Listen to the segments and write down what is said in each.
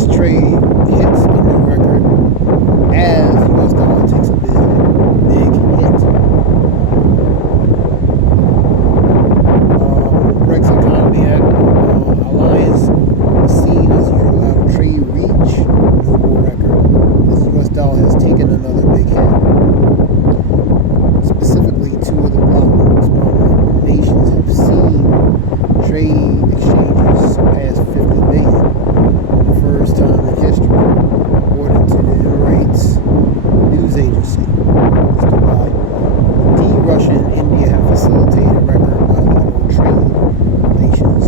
BRICS trade hits a new record as the US dollar takes a big hit. BRICS Economy Alliance seen as unilateral trade reach global record as the US dollar has taken another big hit. Specifically, two of the bloc nations have seen trade exchanges surpass 50 billion for the first time in history, according to the Emirates news agency. Indeed, Russia and India have facilitated record bilateral trade relations,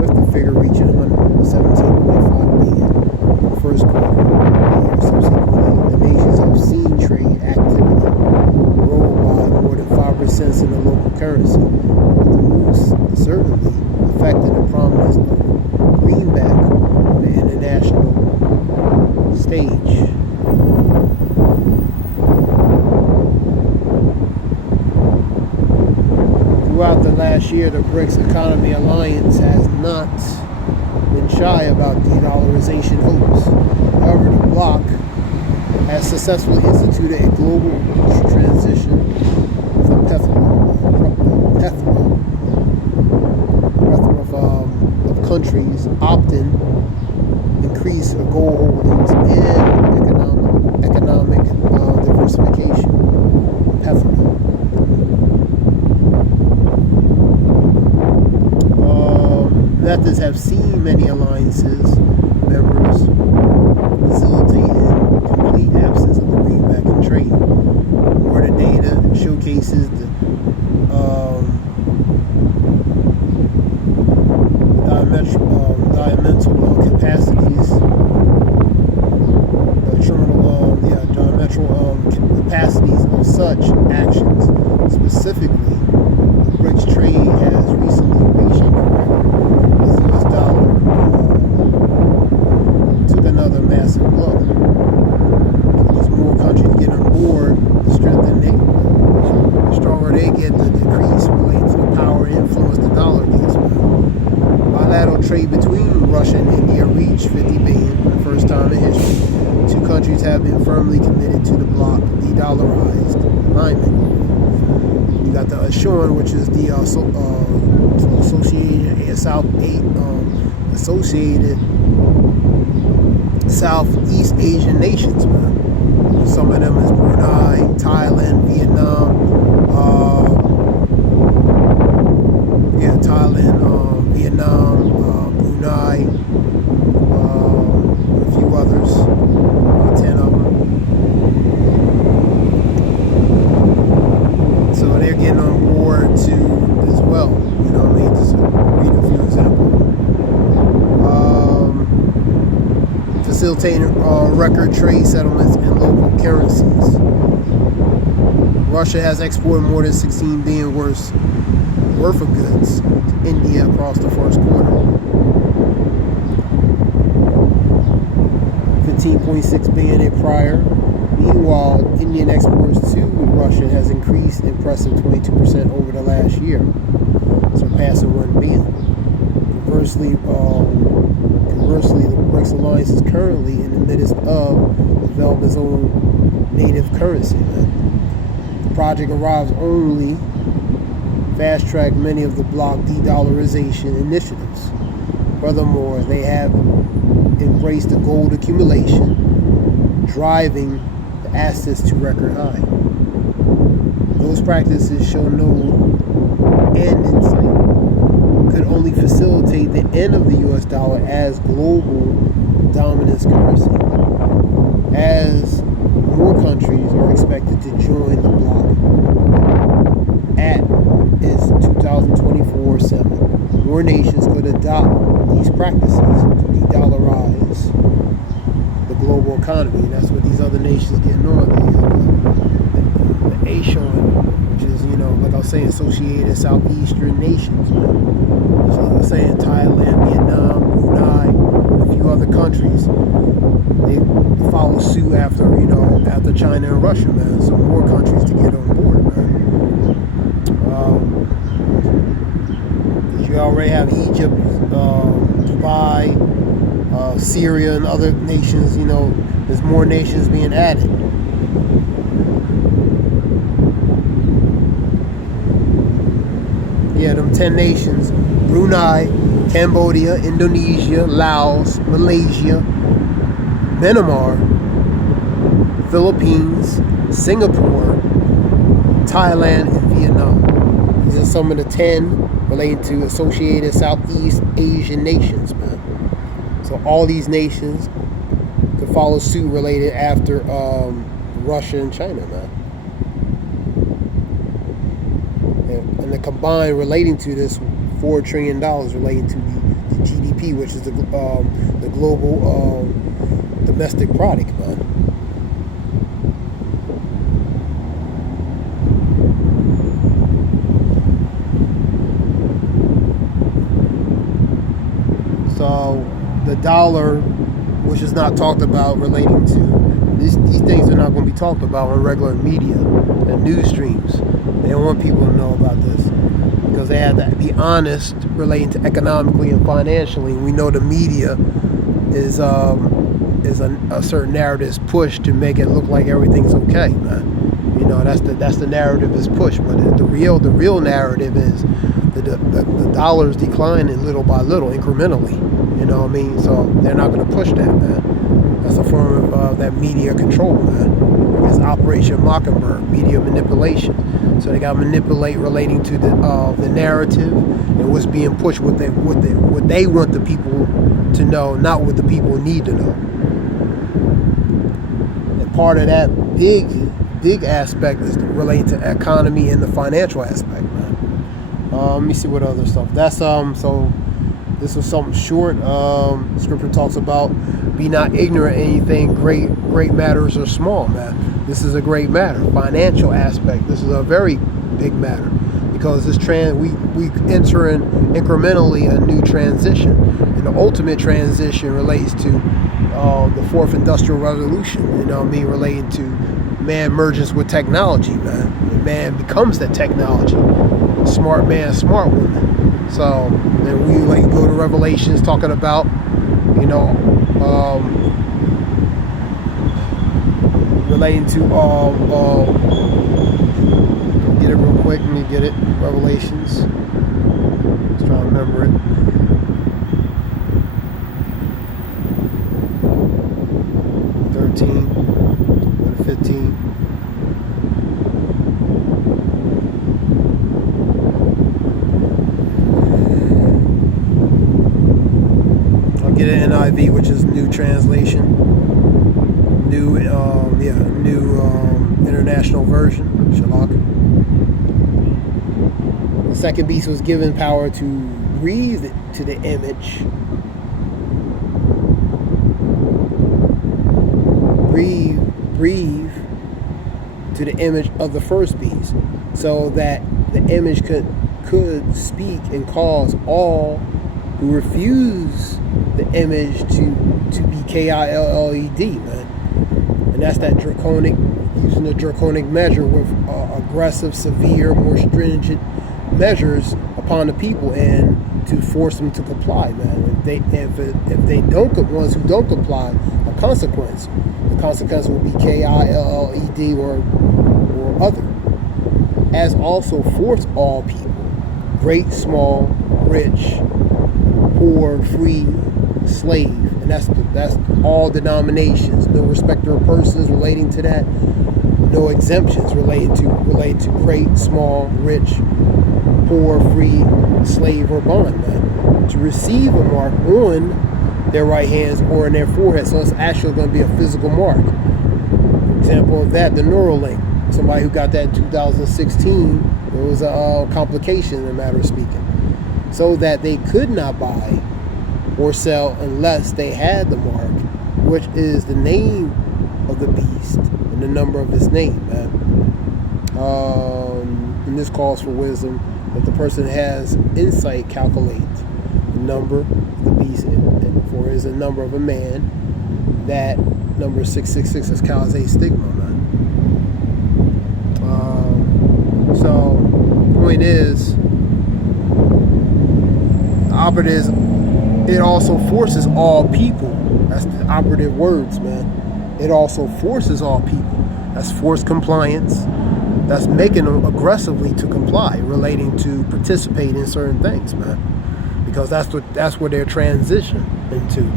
with the figure reaching 17.5 billion in the first quarter of the year. Subsequently, the nations have seen trade activity grow by more than 5% in the local currency, with the moves certainly affecting the prominence of greenback on the international stage. Throughout the last year, the BRICS Economy Alliance has not been shy about de-dollarization hopes. However, the bloc has successfully instituted a global transition with a plethora of countries opting increase gold holdings and economic diversification. Methods have seen many alliances members facilitating complete absence of the greenback in trade. More the data showcases the diametrical capacities, diametrical capacities of such actions. Specifically, the BRICS trade has recently reached a new record as the US dollar took another massive blow. As more countries get on board, the stronger they get, the decrease relates to the power and influence the dollar gets. Bilateral trade between Russia and India reached 50 billion for the first time in history. Two countries have been firmly committed to the bloc de-dollarized alignment. You got the ASEAN, which is the associated Southeast Asian nations, man. Some of them is Brunei, Thailand, Vietnam, Vietnam, Brunei, a few others, 10 of them. So they're getting on board too as well. You know what I mean? Just read a few examples. Facilitating record trade settlements in local currencies. Russia has exported more than 16 billion worth of goods to India across the first quarter. 15.6 billion in prior. Meanwhile, Indian exports to Russia has increased impressive 22% over the last year, surpassing 1 billion. Conversely, the BRICS Alliance is currently in the midst of developing its own native currency. The project arrives only fast-track many of the bloc de-dollarization initiatives. Furthermore, they have embraced the gold accumulation, driving the assets to record high. Those practices show no end in sight, could only facilitate the end of the US dollar as global dominance currency, as more countries are expected to join the bloc at its 2024-7. More nations could adopt these practices to de-dollarize the global economy. And that's what these other nations getting on. The ASEAN, which is, like I was saying, associated Southeastern nations. So I was saying Thailand, Vietnam, Brunei, a few other countries. They follow suit after China and Russia, man. So more countries to get on board, man. You already have Egypt, Dubai, Syria and other nations, there's more nations being added. Yeah, them 10 nations: Brunei, Cambodia, Indonesia, Laos, Malaysia, Myanmar, Philippines, Singapore, Thailand, and Vietnam. These are some of the 10 relating to associated Southeast Asian nations, man. So all these nations could follow suit related after Russia and China, man. And the combined relating to this $4 trillion relating to the GDP, which is the global domestic product, man. So the dollar, which is not talked about relating to these things, are not going to be talked about on regular media and news streams. They don't want people to know about this because they have to be honest relating to economically and financially. We know the media is a certain narrative is pushed to make it look like everything's okay, man. That's the narrative is pushed, but the real narrative is the dollar's declining little by little, incrementally. You know what I mean? So they're not going to push that, man. That's a form of that media control, man. It's Operation Mockingbird, media manipulation. So they got to manipulate relating to the narrative and what's being pushed, what they want the people to know, not what the people need to know. And part of that big aspect is relating to economy and the financial aspect, man. Let me see what other stuff. That's so this was something short. Scripture talks about be not ignorant of anything great matters or small, man. This is a great matter. Financial aspect. This is a very big matter because we enter in incrementally a new transition, and the ultimate transition relates to the fourth industrial revolution. You know what I mean? Relating to man merges with technology, man. Man becomes that technology. Smart man, smart woman. So then we go to Revelations talking about, relating to get it real quick. Let me get it. Revelations. Just trying to remember it. Go to 15. Get an NIV, which is New Translation, new International Version. Shalak. The second beast was given power to breathe to the image. Breathe to the image of the first beast, so that the image could speak and cause all who refuse the image to be KILLED, man. And that's that using the draconic measure with aggressive, severe, more stringent measures upon the people and to force them to comply, man. If they don't, ones who don't comply, a consequence. The consequence will be KILLED or other. As also force all people, great, small, rich, poor, free, slave, and that's all denominations. No respecter of persons relating to that. No exemptions related to great, small, rich, poor, free, slave, or bondman. To receive a mark on their right hands or in their forehead. So it's actually going to be a physical mark. Example of that, the Neuralink. Somebody who got that in 2016, it was a complication in a matter of speaking. So that they could not buy or sell unless they had the mark, which is the name of the beast and the number of his name, man. And this calls for wisdom. If the person has insight, calculate the number of the beast, for is a number of a man. That number 666 is causae stigma, man. So the point is, the operatives it also forces all people. That's the operative words, man. It also forces all people. That's forced compliance. That's making them aggressively to comply, relating to participate in certain things, man. Because that's where they're transitioning into.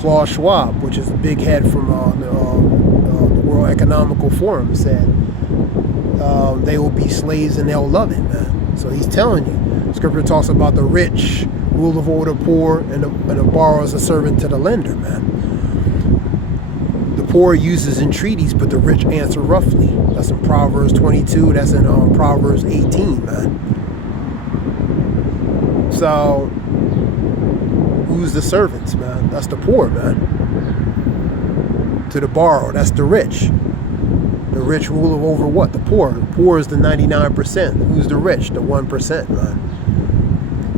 Klaus Schwab, which is a big head from the World Economical Forum, said they will be slaves and they'll love it, man. So he's telling you. Scripture talks about the rich rule over the poor, and the borrower is a servant to the lender, man. The poor uses entreaties, but the rich answer roughly. That's in Proverbs 22. That's in Proverbs 18, man. So, who's the servants, man? That's the poor, man. To the borrower, that's the rich. The rich rule over what? The poor. The poor is the 99%. Who's the rich? The 1%, man.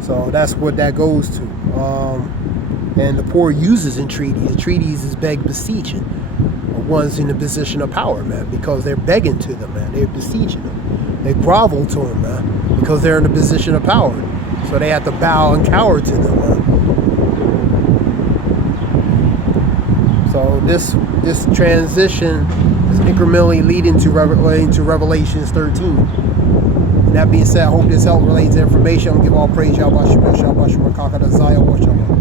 So that's what that goes to. And the poor uses entreaties. Entreaties is beg, beseeching. One's in a position of power, man, because they're begging to them, man. They're beseeching them. They grovel to them, man, because they're in a position of power. So they have to bow and cower to them, man. So this transition is incrementally leading to Revelations 13. And that being said, I hope this helped relate to information. I'll give all praise, Yahweh Shemar, Yahweh Shemar, Kakada, Zayah,